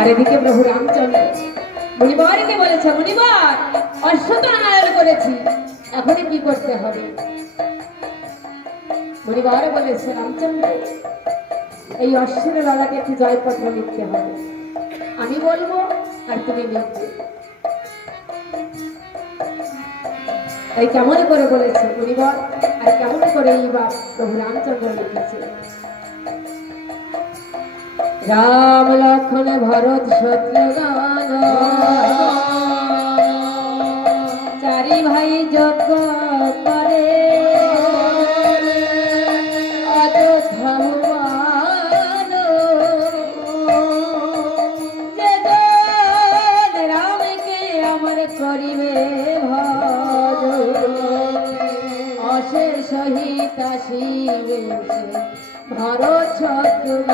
আর এদিকে প্রভু রামচন্দ্র মুনিবরকে বলেছে, মুনিবর অশ্বত আনায়ন করেছি, এখন কি করতে হবে? মুনিবর বলেছে, রামচন্দ্র এই অশ্বিন দাদাকে একটি জয়পত্র লিখতে হবে, আমি বলবো আর তুমি লিখবে। তাই কেমন করে বলেছে মুনিবর, আর কেমন করে এই বা প্রভু রামচন্দ্র লিখেছে? রাম লক্ষ্মণ ভরত শত্রুঘ্ন চারি ভাই যজ্ঞ করে অযোধ্যা ভুবন, যে জন রামকে আমার করিবে ভজ, অশেষ সহিত আসিবে ভরত শত্রুঘ্ন।